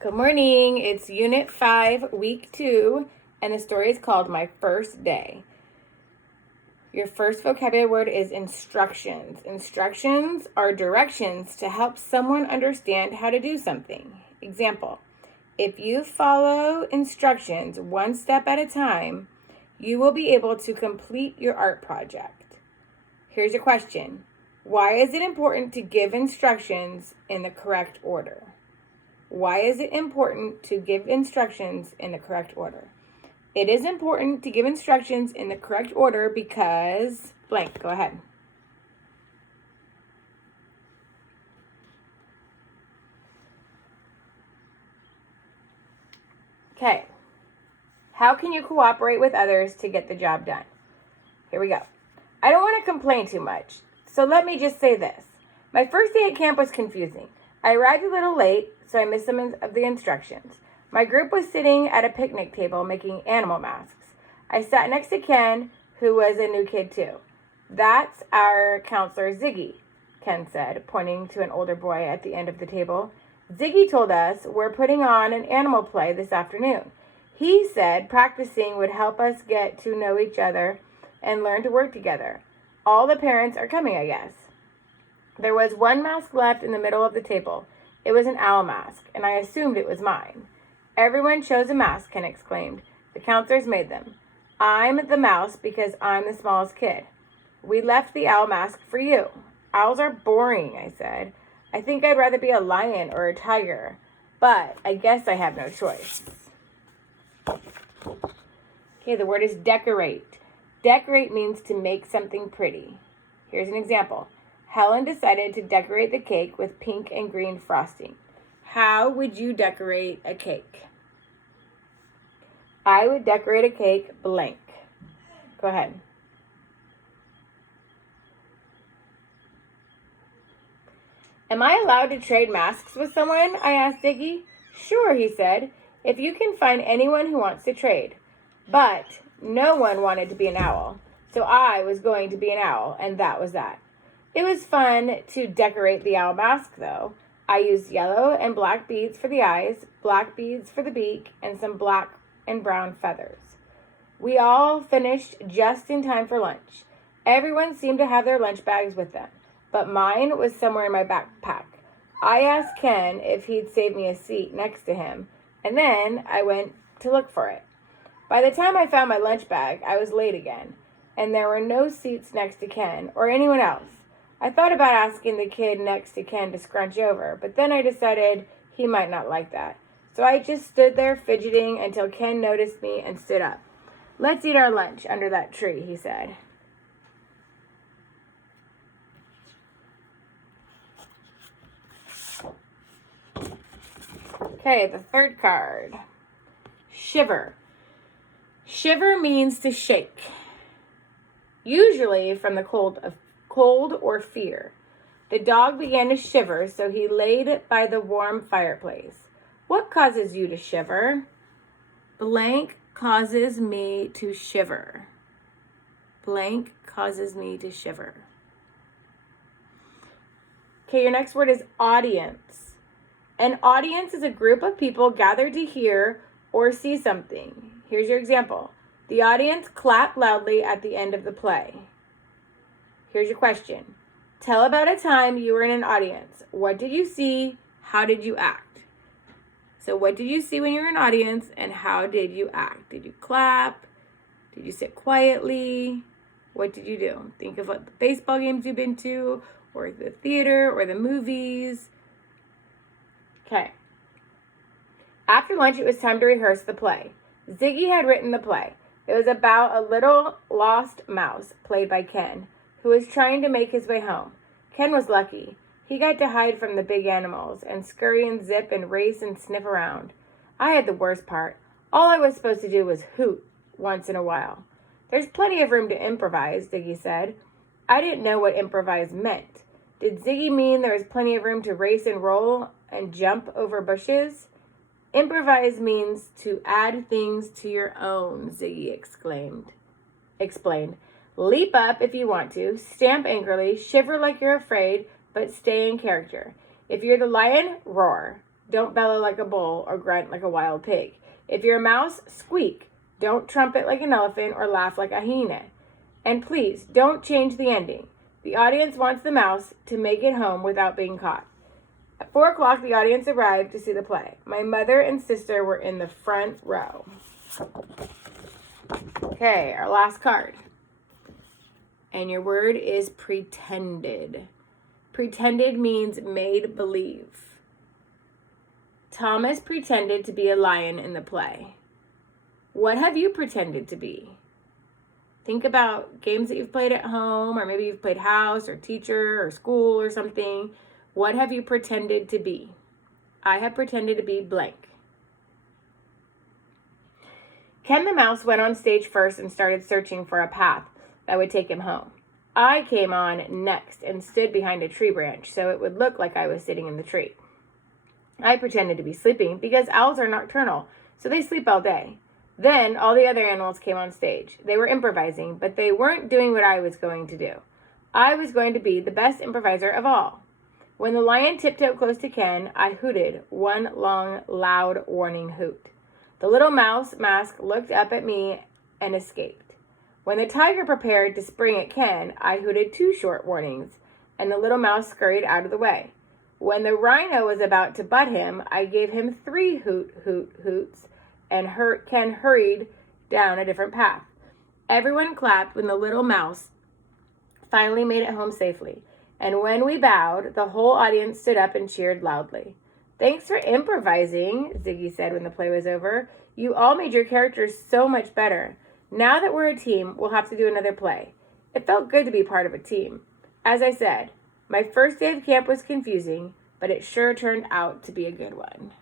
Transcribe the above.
Good morning. It's Unit 5, Week 2, and the story is called My First Day. Your first vocabulary word is instructions. Instructions are directions to help someone understand how to do something. Example, if you follow instructions one step at a time, you will be able to complete your art project. Here's your question. Why is it important to give instructions in the correct order? Why is it important to give instructions in the correct order? It is important to give instructions in the correct order because blank. Go ahead. Okay. How can you cooperate with others to get the job done? Here we go. I don't want to complain too much, so let me just say this. My first day at camp was confusing. I arrived a little late, so I missed some of the instructions. My group was sitting at a picnic table making animal masks. I sat next to Ken, who was a new kid too. That's our counselor, Ziggy, Ken said, pointing to an older boy at the end of the table. Ziggy told us we're putting on an animal play this afternoon. He said practicing would help us get to know each other and learn to work together. All the parents are coming, I guess. There was one mask left in the middle of the table. It was an owl mask, and I assumed it was mine. Everyone chose a mask, Ken exclaimed. The counselors made them. I'm the mouse because I'm the smallest kid. We left the owl mask for you. Owls are boring, I said. I think I'd rather be a lion or a tiger, but I guess I have no choice. Okay, the word is decorate. Decorate means to make something pretty. Here's an example. Helen decided to decorate the cake with pink and green frosting. How would you decorate a cake? I would decorate a cake blank. Go ahead. Am I allowed to trade masks with someone? I asked Ziggy. Sure, he said, if you can find anyone who wants to trade. But no one wanted to be an owl, so I was going to be an owl, and that was that. It was fun to decorate the owl mask, though. I used yellow and black beads for the eyes, black beads for the beak, and some black and brown feathers. We all finished just in time for lunch. Everyone seemed to have their lunch bags with them, but mine was somewhere in my backpack. I asked Ken if he'd save me a seat next to him, and then I went to look for it. By the time I found my lunch bag, I was late again, and there were no seats next to Ken or anyone else. I thought about asking the kid next to Ken to scrunch over, but then I decided he might not like that. So I just stood there fidgeting until Ken noticed me and stood up. Let's eat our lunch under that tree, he said. Okay, the third card. Shiver. Shiver means to shake, usually from the cold or fear. The dog began to shiver, so he laid by the warm fireplace. What causes you to shiver? Blank causes me to shiver. Blank causes me to shiver. Okay, your next word is audience. An audience is a group of people gathered to hear or see something. Here's your example. The audience clapped loudly at the end of the play. Here's your question. Tell about a time you were in an audience. What did you see? How did you act? So what did you see when you were in an audience and how did you act? Did you clap? Did you sit quietly? What did you do? Think of what the baseball games you've been to or the theater or the movies. Okay. After lunch, it was time to rehearse the play. Ziggy had written the play. It was about a little lost mouse, played by Ken, who was trying to make his way home. Ken was lucky. He got to hide from the big animals and scurry and zip and race and sniff around. I had the worst part. All I was supposed to do was hoot once in a while. There's plenty of room to improvise, Ziggy said. I didn't know what improvise meant. Did Ziggy mean there was plenty of room to race and roll and jump over bushes? Improvise means to add things to your own, Ziggy explained. Leap up if you want to, stamp angrily, shiver like you're afraid, but stay in character. If you're the lion, roar. don't bellow like a bull or grunt like a wild pig. If you're a mouse, squeak. Don't trumpet like an elephant or laugh like a hyena. And please, don't change the ending. The audience wants the mouse to make it home without being caught. At 4 o'clock, the audience arrived to see the play. My mother and sister were in the front row. Okay, our last card. And your word is pretended. Pretended means made believe. Thomas pretended to be a lion in the play. What have you pretended to be? Think about games that you've played at home, or maybe you've played house or teacher or school or something. What have you pretended to be? I have pretended to be blank. Ken the mouse went on stage first and started searching for a path that would take him home. I came on next and stood behind a tree branch so it would look like I was sitting in the tree. I pretended to be sleeping because owls are nocturnal, so they sleep all day. Then all the other animals came on stage. They were improvising, but they weren't doing what I was going to do. I was going to be the best improviser of all. When the lion tiptoed close to Ken, I hooted one long, loud warning hoot. The little mouse mask looked up at me and escaped. When the tiger prepared to spring at Ken, I hooted 2 short warnings, and the little mouse scurried out of the way. When the rhino was about to butt him, I gave him 3 hoots, and Ken hurried down a different path. Everyone clapped when the little mouse finally made it home safely. And when we bowed, the whole audience stood up and cheered loudly. Thanks for improvising, Ziggy said when the play was over. You all made your characters so much better. Now that we're a team, we'll have to do another play. It felt good to be part of a team. As I said, my first day of camp was confusing, but it sure turned out to be a good one.